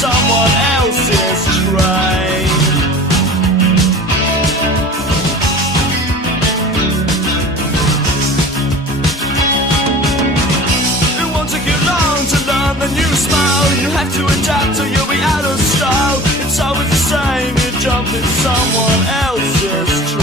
someone else's train. It won't take you long to learn the new smile. You have to adapt or you'll be out of style. It's always the same, you jump in someone else's train.